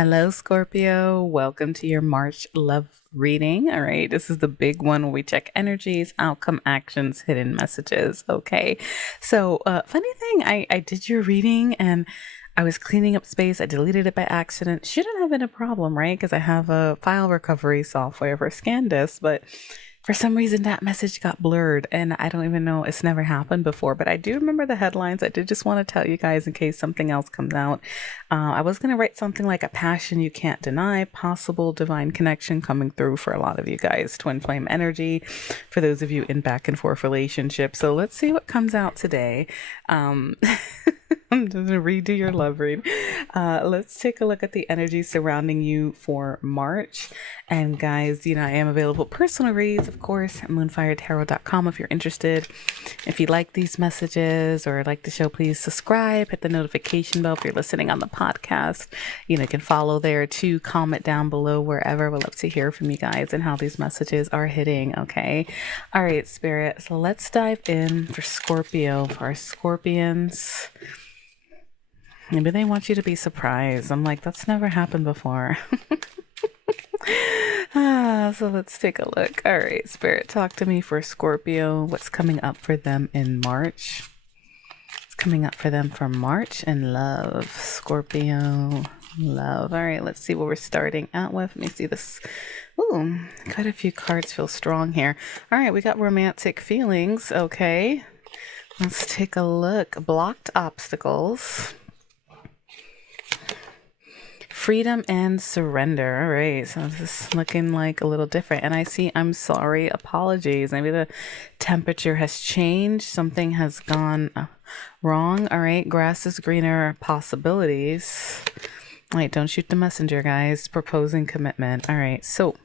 Hello, Scorpio. Welcome to your March love reading. All right, this is the big one where we check energies, outcome, actions, hidden messages. Okay, so funny thing, I did your reading and I was cleaning up space. I deleted it by accident. Shouldn't have been a problem, right? Because I have a file recovery software for ScanDisk, but for some reason that message got blurred and I don't even know. It's never happened before, but I do remember the headlines. I did just want to tell you guys in case something else comes out. I was going to write something like a passion you can't deny, possible divine connection coming through for a lot of you guys, twin flame energy for those of you in back and forth relationships. So let's see what comes out today. I'm just gonna redo your love read. Let's take a look at the energy surrounding you for March. And guys, I am available personal reads, of course, at moonfiretarot.com if you're interested. If you like these messages or like the show, please subscribe, hit the notification bell if you're listening on the podcast. You can follow there too, comment down below wherever. We'd love to hear from you guys and how these messages are hitting, okay? All right, Spirit. So let's dive in for Scorpio, for our Scorpions. Maybe they want you to be surprised. I'm like, that's never happened before. So let's take a look. All right, Spirit, talk to me for Scorpio. What's coming up for them in March? What's coming up for them for March in love? Scorpio, love. All right, let's see what we're starting out with. Let me see this. Ooh, quite a few cards feel strong here. All right, we got romantic feelings. Okay, let's take a look. Blocked obstacles. Freedom and surrender. All right, so this is looking like a little different. And I see I'm sorry, apologies. Maybe the temperature has changed. Something has gone wrong. All right, grass is greener, possibilities. All right, don't shoot the messenger, guys. Proposing commitment. All right, so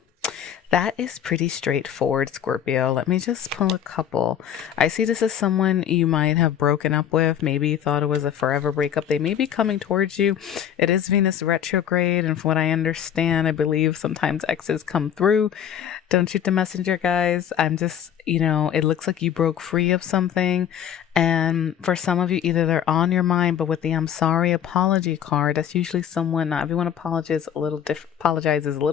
that is pretty straightforward, Scorpio. Let me just pull a couple. I see this as someone you might have broken up with. Maybe you thought it was a forever breakup. They may be coming towards you. It is Venus retrograde. And from what I understand, I believe sometimes exes come through. Don't shoot the messenger, guys. I'm just, it looks like you broke free of something. And for some of you, either they're on your mind, but with the I'm sorry apology card, that's usually someone, not everyone apologizes a little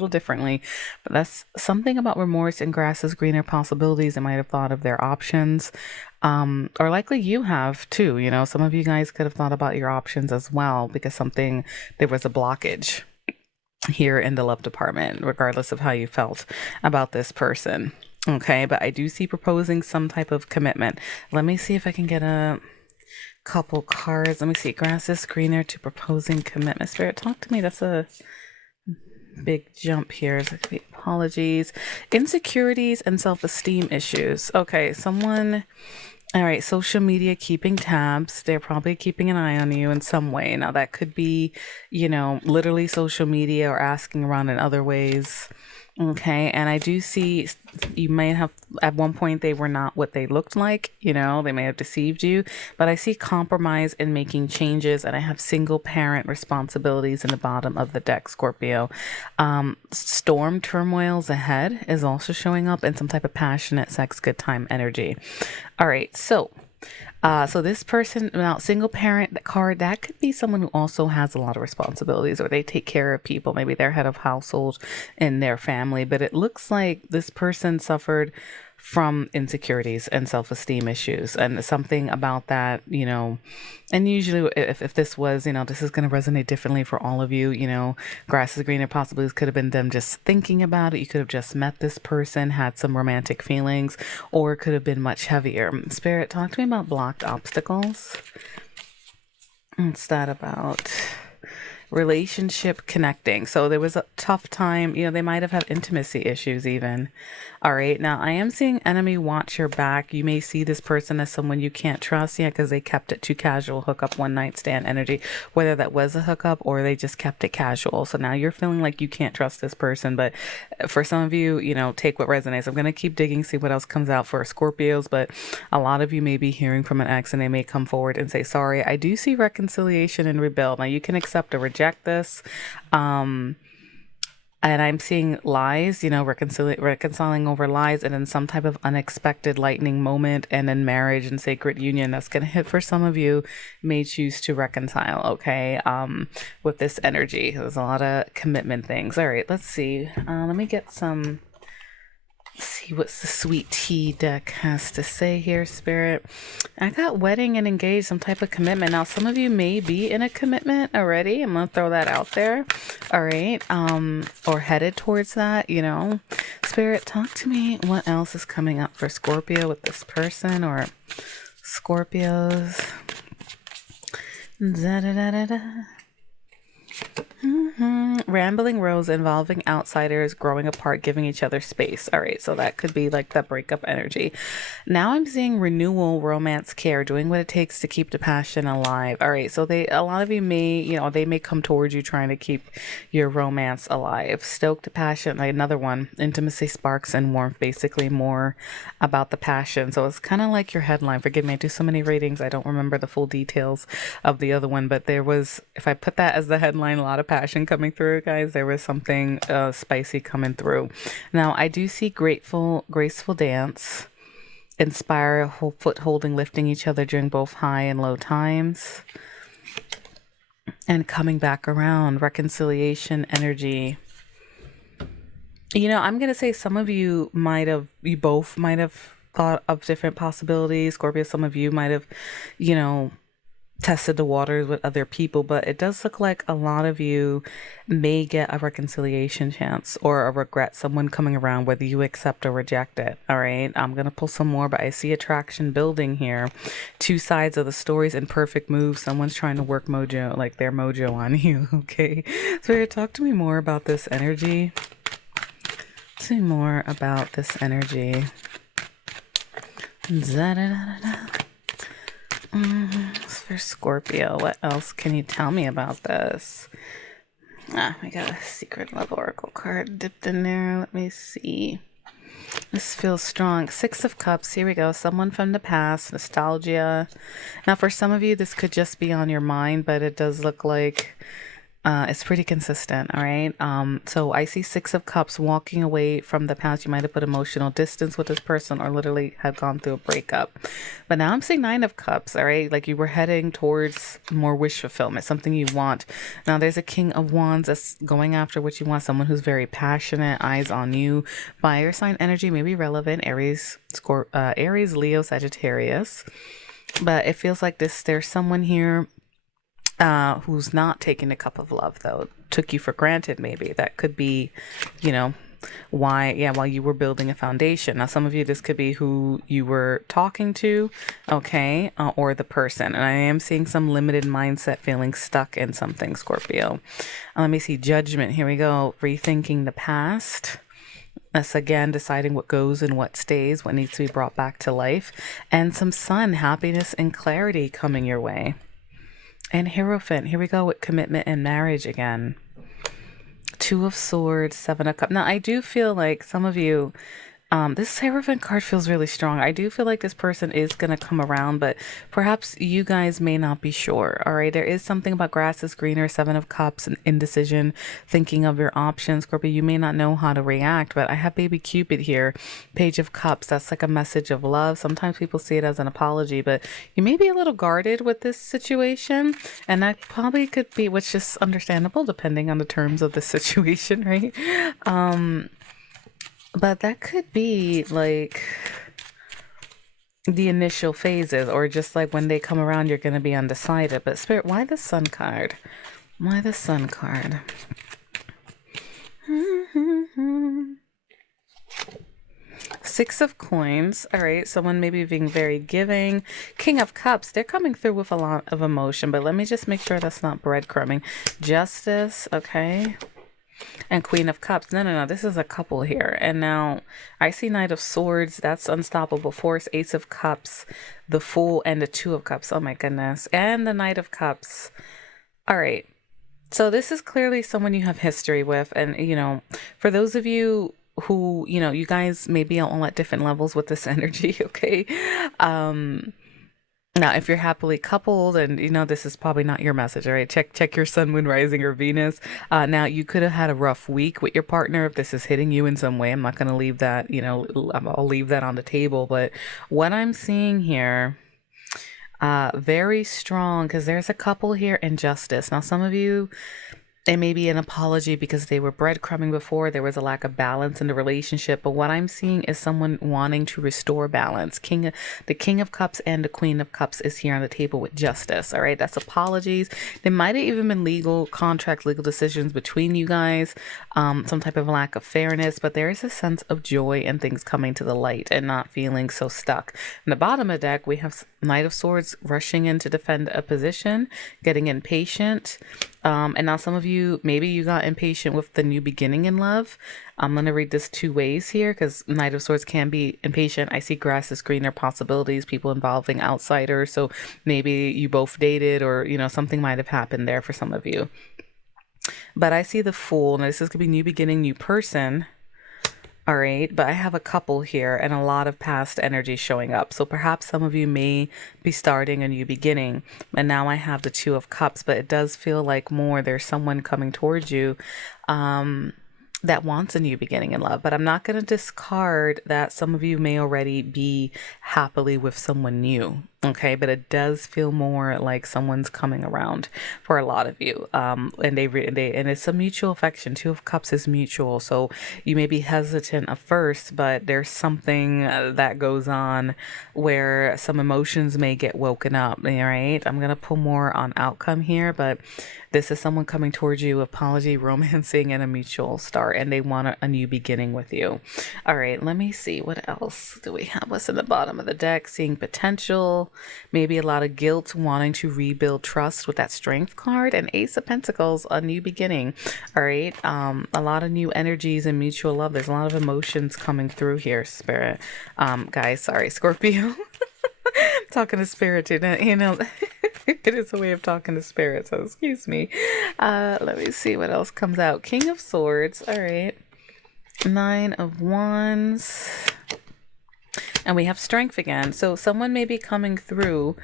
differently, but that's something about remorse and grass is greener possibilities. They might have thought of their options, or likely you have too. Some of you guys could have thought about your options as well because there was a blockage here in the love department, regardless of how you felt about this person. Okay, but I do see proposing some type of commitment. Let me see if I can get a couple cards. Let me see. Grass is greener to proposing commitment. Spirit, talk to me. That's a big jump here. So apologies. Insecurities and self-esteem issues. Okay, all right, social media keeping tabs. They're probably keeping an eye on you in some way. Now, that could be, literally social media or asking around in other ways. Okay, and I do see you may have, at one point, they were not what they looked like. They may have deceived you, but I see compromise and making changes, and I have single parent responsibilities in the bottom of the deck, Scorpio. Storm turmoils ahead is also showing up, and some type of passionate sex, good time energy. All right, so this person, now single parent card, that could be someone who also has a lot of responsibilities or they take care of people. Maybe they're head of household in their family, but it looks like this person suffered from insecurities and self-esteem issues and something about that, and usually if this was, this is going to resonate differently for all of you, grass is greener possibilities could have been them just thinking about it. You could have just met this person, had some romantic feelings, or it could have been much heavier. Spirit, talk to me about blocked obstacles. What's that about? Relationship connecting. So there was a tough time, they might have had intimacy issues even. All right, now I am seeing enemy watch your back. You may see this person as someone you can't trust yet because they kept it too casual, hookup, one night stand energy, whether that was a hookup or they just kept it casual. So now you're feeling like you can't trust this person. But for some of you, take what resonates. I'm going to keep digging, see what else comes out for Scorpios, but a lot of you may be hearing from an ex and they may come forward and say, sorry. I do see reconciliation and rebuild. Now you can accept or reject this. And I'm seeing lies, reconciling over lies, and then some type of unexpected lightning moment, and then marriage and sacred union that's going to hit for some of you may choose to reconcile, okay, with this energy. There's a lot of commitment things. All right, let's see. Let me get some... see what's the sweet tea deck has to say here, Spirit. I got wedding and engaged, some type of commitment. Now some of you may be in a commitment already. I'm gonna throw that out there. All right, or headed towards that, Spirit, talk to me. What else is coming up for Scorpio with this person, or Scorpios? Da, da, da, da, da. Rambling rows involving outsiders, growing apart, giving each other space. All right, so that could be like the breakup energy. Now I'm seeing renewal, romance, care, doing what it takes to keep the passion alive. All right, so a lot of you may, they may come towards you trying to keep your romance alive. Stoke the passion, like another one, intimacy, sparks, and warmth, basically more about the passion. So it's kind of like your headline. Forgive me, I do so many ratings, I don't remember the full details of the other one, but there was, if I put that as the headline, a lot of passion coming through, guys. There was something spicy coming through. Now I do see graceful dance, inspire, foot holding, lifting each other during both high and low times, and coming back around, reconciliation energy. I'm gonna say some of you both might have thought of different possibilities. Scorpio, some of you might have tested the waters with other people, but it does look like a lot of you may get a reconciliation chance or a regret, someone coming around, whether you accept or reject it. All right, I'm gonna pull some more, but I see attraction building here. Two sides of the stories in perfect move. Someone's trying to work mojo, like their mojo on you. Okay, so talk to me more about this energy. Tell me more about this energy. For Scorpio, what else can you tell me about this? I got a secret love oracle card dipped in there. Let me see. This feels strong. Six of Cups. Here we go. Someone from the past. Nostalgia. Now, for some of you, this could just be on your mind, but it does look like it's pretty consistent. All right. So I see Six of Cups, walking away from the past. You might have put emotional distance with this person, or literally have gone through a breakup. But now I'm seeing Nine of Cups. All right. Like you were heading towards more wish fulfillment, something you want. Now there's a King of Wands that's going after what you want. Someone who's very passionate, eyes on you. Fire sign energy may be relevant. Aries, Leo, Sagittarius. But it feels like there's someone here who's not taking the cup of love, though, took you for granted. Maybe that could be, while you were building a foundation. Now, some of you, this could be who you were talking to, okay, or the person. And I am seeing some limited mindset, feeling stuck in something, Scorpio. Let me see, Judgment. Here we go. Rethinking the past. That's again deciding what goes and what stays, what needs to be brought back to life. And some Sun, happiness and clarity coming your way. And Hierophant, here we go with commitment and marriage again. Two of Swords, Seven of Cups. Now, I do feel like some of you, this Hierophant card feels really strong. I do feel like this person is going to come around, but perhaps you guys may not be sure. All right, there is something about grass is greener, Seven of Cups, and indecision, thinking of your options. Scorpio, you may not know how to react, but I have Baby Cupid here, Page of Cups. That's like a message of love. Sometimes people see it as an apology, but you may be a little guarded with this situation, and that probably could be, which is understandable depending on the terms of the situation, right? But that could be like the initial phases, or just like when they come around, you're going to be undecided. But Spirit, why the Sun card? Why the Sun card? Six of Coins. All right, someone maybe being very giving. King of Cups. They're coming through with a lot of emotion, but let me just make sure that's not breadcrumbing. Justice. Okay. And Queen of Cups. No. This is a couple here. And now I see Knight of Swords. That's unstoppable force. Ace of Cups, the Fool, and the Two of Cups. Oh my goodness. And the Knight of Cups. All right. So this is clearly someone you have history with. And, for those of you who, you guys may be on at different levels with this energy, okay? Now, if you're happily coupled, and you know this is probably not your message, all right? Check your sun, moon, rising, or Venus. Now, you could have had a rough week with your partner if this is hitting you in some way. I'm not going to leave that, you know, I'll leave that on the table. But what I'm seeing here, very strong, because there's a couple here in justice. Now, some of you, it may be an apology because they were breadcrumbing before. There was a lack of balance in the relationship. But what I'm seeing is someone wanting to restore balance. The King of Cups and the Queen of Cups is here on the table with justice. All right. That's apologies. There might have even been legal contracts, legal decisions between you guys, some type of lack of fairness. But there is a sense of joy and things coming to the light and not feeling so stuck. In the bottom of the deck, we have Knight of Swords rushing in to defend a position, getting impatient. And now some of you, maybe you got impatient with the new beginning in love. I'm going to read this two ways here because Knight of Swords can be impatient. I see grass is greener possibilities, people involving outsiders. So maybe you both dated, or, you know, something might have happened there for some of you. But I see the Fool. Now this is going to be new beginning, new person. All right, but I have a couple here and a lot of past energy showing up. So perhaps some of you may be starting a new beginning. And now I have the Two of Cups, but it does feel like more there's someone coming towards you that wants a new beginning in love. But I'm not going to discard that some of you may already be happily with someone new. Okay, but it does feel more like someone's coming around for a lot of you, and and it's a mutual affection. Two of Cups is mutual, so you may be hesitant at first, but there's something that goes on where some emotions may get woken up. All right, I'm gonna pull more on outcome here, but this is someone coming towards you, apology, romancing, and a mutual start, and they want a new beginning with you. All right, let me see what else do we have. What's in the bottom of the deck? Seeing potential. Maybe a lot of guilt, wanting to rebuild trust with that Strength card, and Ace of Pentacles, a new beginning. All right. A lot of new energies and mutual love. There's a lot of emotions coming through here, Spirit. Guys, sorry, Scorpio. Talking to Spirit too. You know, it is a way of talking to Spirit, so excuse me. Let me see what else comes out. King of Swords. All right. Nine of Wands. And we have Strength again. So someone may be coming through,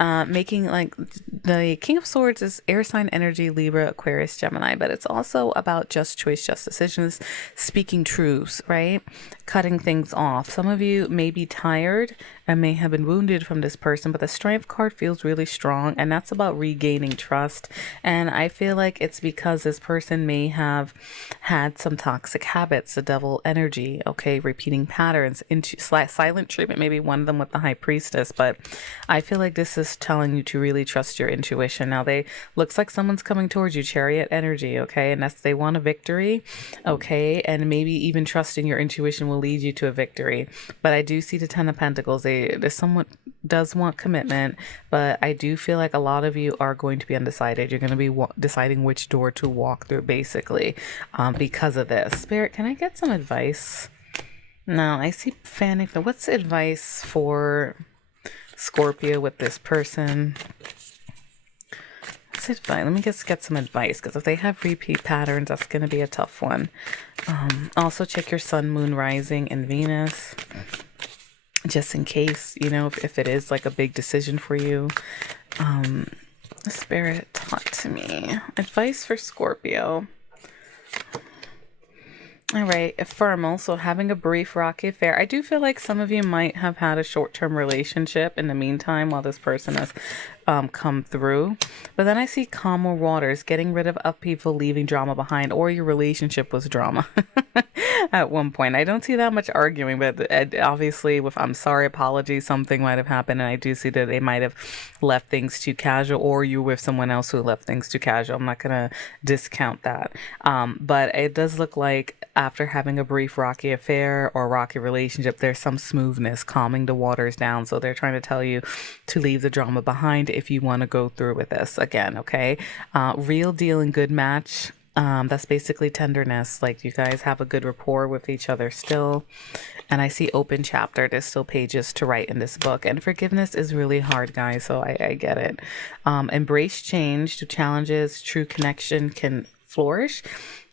making, like, the King of Swords is air sign energy, Libra, Aquarius, Gemini, but it's also about just choice, just decisions, speaking truths, right? Cutting things off. Some of you may be tired and may have been wounded from this person, but the Strength card feels really strong, and that's about regaining trust. And I feel like it's because this person may have had some toxic habits, the devil energy, okay, repeating patterns, into silent treatment, maybe one of them with the High Priestess, but I feel like this is telling you to really trust your intuition. Now looks like someone's coming towards you, Chariot energy, okay, and they want a victory, okay, and maybe even trusting your intuition will lead you to a victory. But I do see the Ten of Pentacles. There's someone does want commitment, but I do feel like a lot of you are going to be undecided. You're going to be deciding which door to walk through, basically, because of this. Spirit, can I get some advice? No, I see fanning. What's advice for Scorpio with this person? What's advice? Let me just get some advice, because if they have repeat patterns, that's going to be a tough one. Also check your sun, moon, rising, and Venus, just in case, you know, if it is like a big decision for you. Spirit, talk to me. Advice for Scorpio. All right, ephemeral. So having a brief rocky affair. I do feel like some of you might have had a short-term relationship in the meantime while this person has come through. But then I see calmer waters, getting rid of upheaval, leaving drama behind, or your relationship was drama at one point. I don't see that much arguing, but obviously with I'm sorry, apology, something might have happened. And I do see that they might have left things too casual, or you with someone else who left things too casual. I'm not going to discount that. But it does look like after having a brief rocky affair or rocky relationship, there's some smoothness, calming the waters down. So they're trying to tell you to leave the drama behind if you want to go through with this again. Okay. Real deal and good match. That's basically tenderness. Like you guys have a good rapport with each other still. And I see open chapter. There's still pages to write in this book. And forgiveness is really hard, guys. So I get it. Embrace change to challenges. True connection can flourish.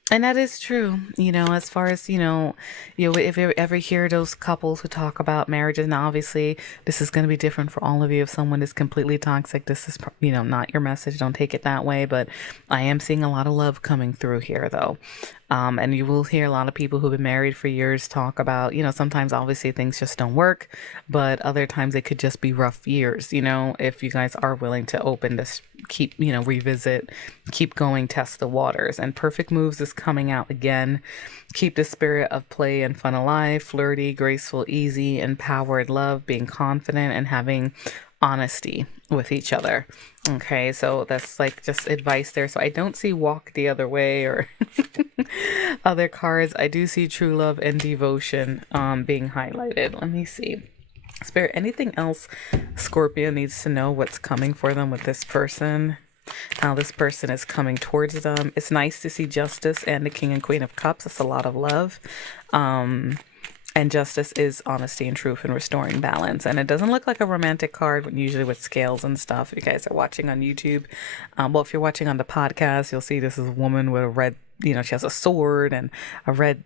And that is true, as far as, if you ever hear those couples who talk about marriages, and obviously this is going to be different for all of you. If someone is completely toxic, this is, not your message. Don't take it that way. But I am seeing a lot of love coming through here, though. And you will hear a lot of people who've been married for years talk about, sometimes obviously things just don't work, but other times it could just be rough years, if you guys are willing to open this, keep, revisit, keep going, test the waters. And perfect moves is coming out again. Keep the spirit of play and fun alive, flirty, graceful, easy, empowered love, being confident, and having honesty with each other. Okay, so that's like just advice there. So I don't see walk the other way or other cards. I do see true love and devotion being highlighted. Let me see. Spirit, anything else Scorpio needs to know what's coming for them with this person? How this person is coming towards them. It's nice to see justice and the King and Queen of Cups. That's a lot of love. And justice is honesty and truth and restoring balance. And it doesn't look like a romantic card, usually with scales and stuff. You guys are watching on YouTube. Well, if you're watching on the podcast, you'll see this is a woman with a red, she has a sword and a red,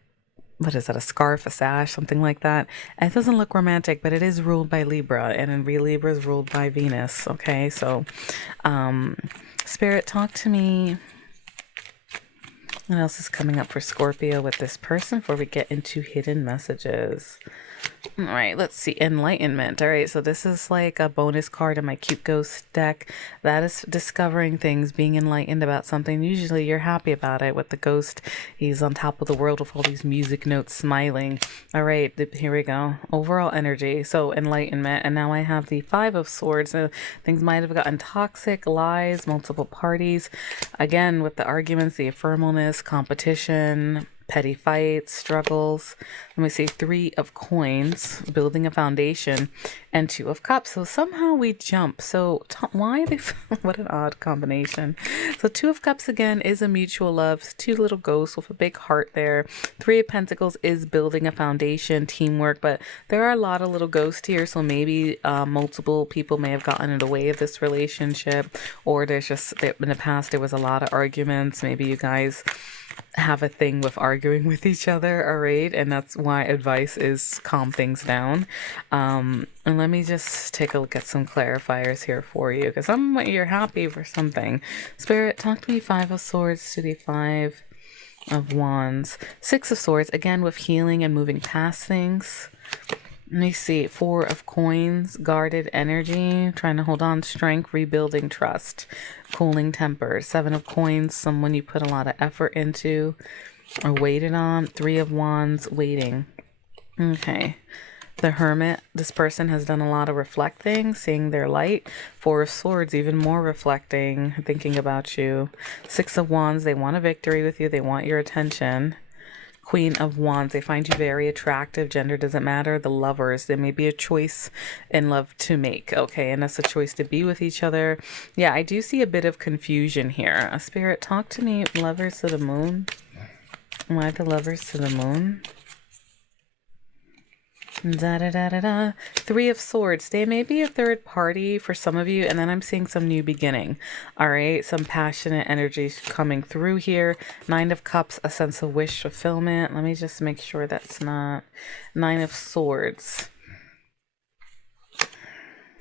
what is that, a scarf, a sash, something like that. And it doesn't look romantic, but it is ruled by Libra. And in Libra is ruled by Venus. Okay, so Spirit, talk to me. What else is coming up for Scorpio with this person before we get into hidden messages? All right, let's see. Enlightenment. All right, so this is like a bonus card in my Cute Ghost deck. That is discovering things, being enlightened about something. Usually you're happy about it. With the ghost, he's on top of the world with all these music notes, smiling. All right, here we go. Overall energy. So enlightenment. And now I have the Five of Swords. So things might have gotten toxic, lies, multiple parties. Again, with the arguments, the ephemeralness, competition, petty fights, struggles. Let me see, Three of Coins, building a foundation, and Two of Cups. So somehow we jump. So why? What an odd combination. So Two of Cups again is a mutual love. Two little ghosts with a big heart there. Three of Pentacles is building a foundation, teamwork, but there are a lot of little ghosts here. So maybe multiple people may have gotten in the way of this relationship, or there's just, in the past there was a lot of arguments. Maybe you guys have a thing with arguing with each other, all right? And that's why advice is calm things down. And let me just take a look at some clarifiers here for you, because you're happy for something. Spirit, talk to me. Five of Swords to the Five of Wands. Six of Swords, again with healing and moving past things. Let me see. Four of Coins, guarded energy, trying to hold on, strength, rebuilding trust, cooling tempers. Seven of Coins, someone you put a lot of effort into or waited on. Three of Wands, waiting. Okay. The Hermit, this person has done a lot of reflecting, seeing their light. Four of Swords, even more reflecting, thinking about you. Six of Wands, they want a victory with you. They want your attention. Queen of Wands, they find you very attractive. Gender doesn't matter. The Lovers, there may be a choice in love to make. Okay, and that's a choice to be with each other. Yeah, I do see a bit of confusion here. A Spirit, talk to me. Lovers to the Moon. Why the Lovers to the Moon? Da da da da da. Three of Swords. They may be a third party for some of you, and then I'm seeing some new beginning. All right, some passionate energy coming through here. Nine of Cups, a sense of wish fulfillment. Let me just make sure that's not Nine of Swords.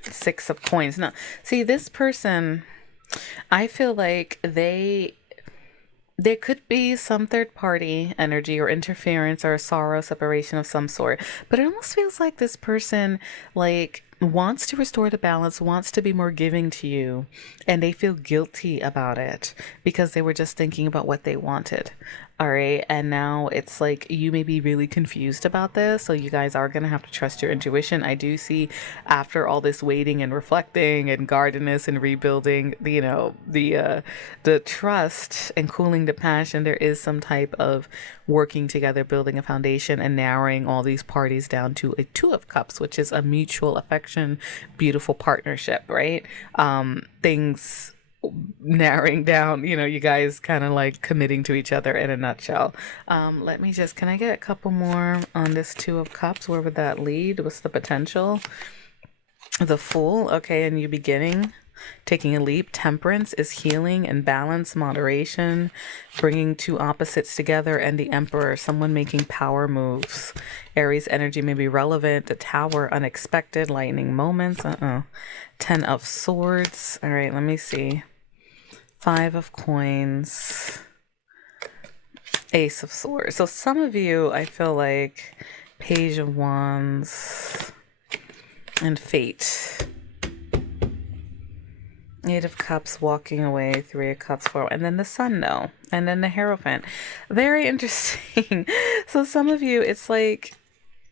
Six of Coins. Now, see, this person, I feel like there could be some third party energy or interference or a sorrow, separation of some sort. But it almost feels like this person wants to restore the balance, wants to be more giving to you, and they feel guilty about it because they were just thinking about what they wanted. All right. And now it's like you may be really confused about this. So you guys are going to have to trust your intuition. I do see after all this waiting and reflecting and guardedness and rebuilding, the trust and cooling the passion, there is some type of working together, building a foundation and narrowing all these parties down to a Two of Cups, which is a mutual affection, beautiful partnership, right? Things narrowing down, you guys kind of like committing to each other in a nutshell. Can I get a couple more on this Two of Cups? Where would that lead? What's the potential? The Fool. Okay, a new beginning. taking a leap. Temperance is healing and balance, moderation, bringing two opposites together. And the Emperor, someone making power moves. Aries energy may be relevant. The Tower, unexpected, lightning moments. 10 of Swords. All right, let me see. 5 of Coins. Ace of Swords. So some of you, I feel like, Page of Wands and Fate. 8 of Cups, walking away. 3 of Cups, forward. And then the Sun, though. And then the Hierophant. Very interesting. So some of you, it's like,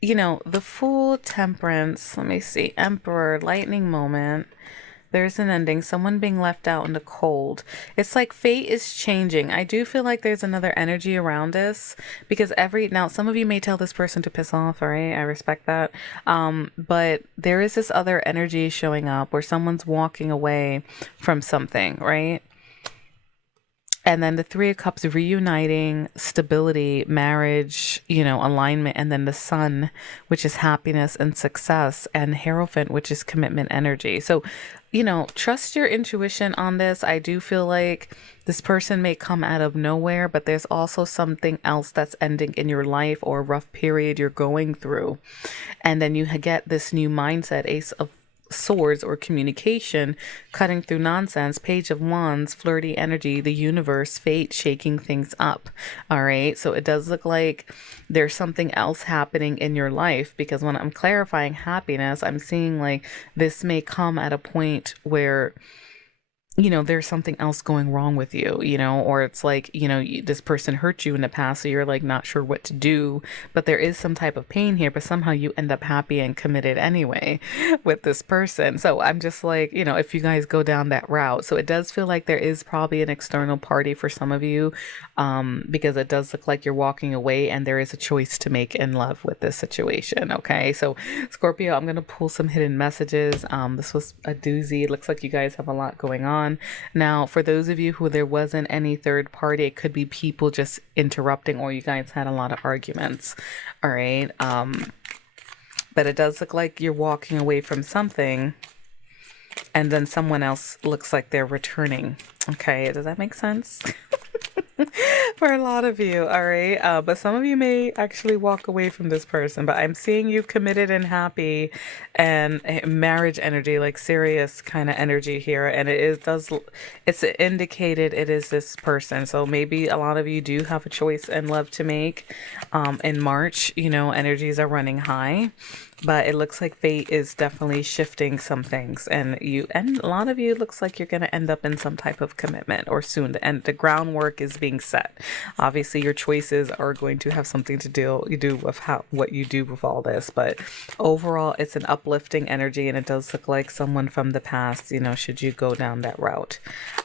you know, the Fool, Temperance. Let me see. Emperor, lightning moment. There's an ending. Someone being left out in the cold. It's like fate is changing. I do feel like there's another energy around this because now some of you may tell this person to piss off. All right. I respect that. But there is this other energy showing up where someone's walking away from something, right? And then the 3 of Cups, reuniting, stability, marriage, you know, alignment. And then the Sun, which is happiness and success, and Hierophant, which is commitment energy. So, you know, trust your intuition on this. I do feel like this person may come out of nowhere, but there's also something else that's ending in your life or a rough period you're going through. And then you get this new mindset, Ace of Swords or communication, cutting through nonsense. Page of Wands, flirty energy, the universe, fate, shaking things up. All right. So it does look like there's something else happening in your life, because when I'm clarifying happiness, I'm seeing like this may come at a point where, you know, there's something else going wrong with you, you know, or it's like, you know, this person hurt you in the past, so you're like not sure what to do, but there is some type of pain here, but somehow you end up happy and committed anyway with this person. So I'm just like, you know, if you guys go down that route. So it does feel like there is probably an external party for some of you, because it does look like you're walking away and there is a choice to make in love with this situation. Okay. So Scorpio, I'm going to pull some hidden messages. This was a doozy. It looks like you guys have a lot going on. Now, for those of you who there wasn't any third party, it could be people just interrupting, or you guys had a lot of arguments. All right. But it does look like you're walking away from something, and then someone else looks like they're returning. Okay. Does that make sense? For a lot of you, all right? But some of you may actually walk away from this person, but I'm seeing you committed and happy, and marriage energy, like serious kind of energy here. And it's indicated it is this person. So maybe a lot of you do have a choice in love to make. In March, you know, energies are running high. But it looks like fate is definitely shifting some things, and a lot of you, it looks like you're going to end up in some type of commitment or soon, and the groundwork is being set. Obviously, your choices are going to have something to do with what you do with all this, but overall, it's an uplifting energy, and it does look like someone from the past, you know, should you go down that route.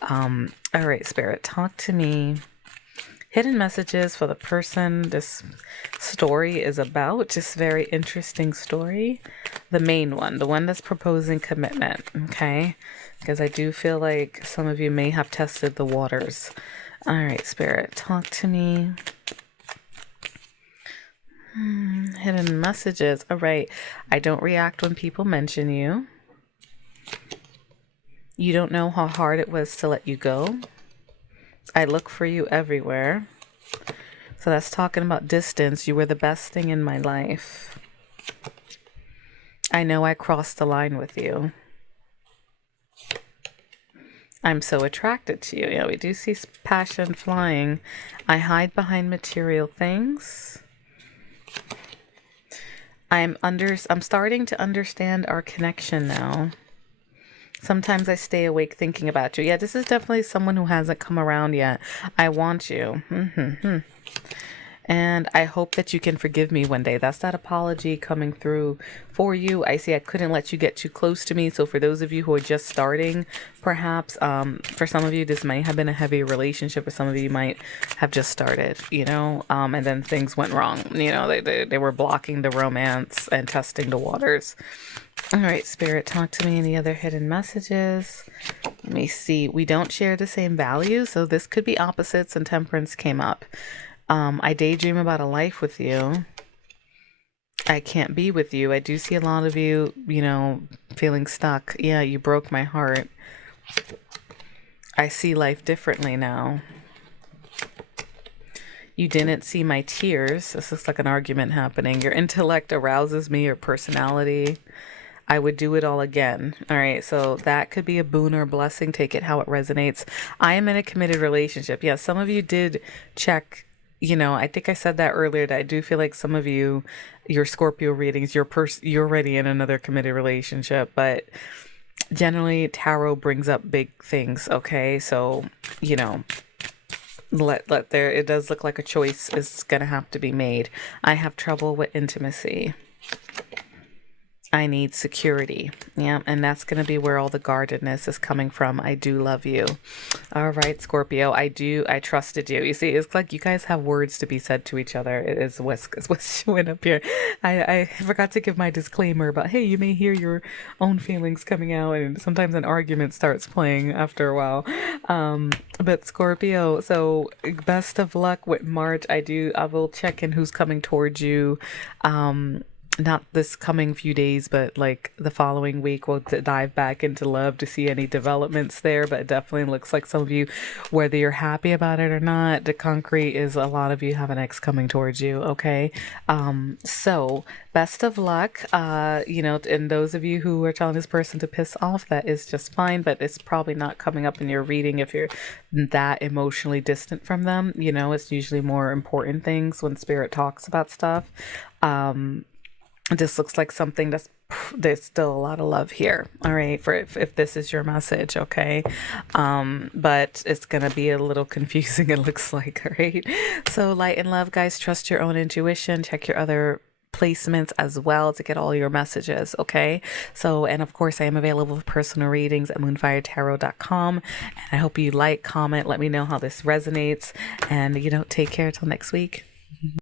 All right, Spirit, talk to me. Hidden messages for the person this story is about. Just very interesting story. The main one, the one that's proposing commitment, okay? Because I do feel like some of you may have tested the waters. All right, Spirit, talk to me. Hidden messages. All right. I don't react when people mention you. You don't know how hard it was to let you go. I look for you everywhere. So that's talking about distance. You were the best thing in my life. I know I crossed the line with you. I'm so attracted to you. You know, we do see passion flying. I hide behind material things. I'm starting to understand our connection now. Sometimes I stay awake thinking about you. Yeah, this is definitely someone who hasn't come around yet. I want you. And I hope that you can forgive me one day. That's that apology coming through for you. I see I couldn't let you get too close to me. So for those of you who are just starting, perhaps, for some of you, this might have been a heavy relationship, or some of you might have just started, you know, and then things went wrong. You know, they were blocking the romance and testing the waters. All right, Spirit, talk to me. Any other hidden messages? Let me see. We don't share the same values, so this could be opposites, and Temperance came up. I daydream about a life with you. I can't be with you. I do see a lot of you, you know, feeling stuck. Yeah, you broke my heart. I see life differently now. You didn't see my tears. This looks like an argument happening. Your intellect arouses me, your personality. I would do it all again. All right. So that could be a boon or a blessing. Take it how it resonates. I am in a committed relationship. Yeah. Some of you did check, I think I said that earlier, that I do feel like some of you, your Scorpio readings, you're already in another committed relationship, but generally tarot brings up big things. Okay. So, let there, it does look like a choice is going to have to be made. I have trouble with intimacy. I need security. Yeah, and that's going to be where all the guardedness is coming from. I do love you. All right, Scorpio, I trusted you. You see, it's like you guys have words to be said to each other. It is what's showing up here. I forgot to give my disclaimer about, hey, you may hear your own feelings coming out, and sometimes an argument starts playing after a while. But Scorpio, so best of luck with March. I will check in who's coming towards you. Not this coming few days, but like the following week, we'll dive back into love to see any developments there. But it definitely looks like some of you, whether you're happy about it or not, the concrete is a lot of you have an ex coming towards you. Okay. So best of luck. And those of you who are telling this person to piss off, that is just fine, but it's probably not coming up in your reading if you're that emotionally distant from them. It's usually more important things when spirit talks about stuff. This looks like something there's still a lot of love here. All right. For if this is your message. Okay. But it's going to be a little confusing. It looks like, all right. So light and love, guys, trust your own intuition, check your other placements as well to get all your messages. Okay. So, and of course I am available for personal readings at moonfiretarot.com. And I hope you comment, let me know how this resonates, and take care till next week.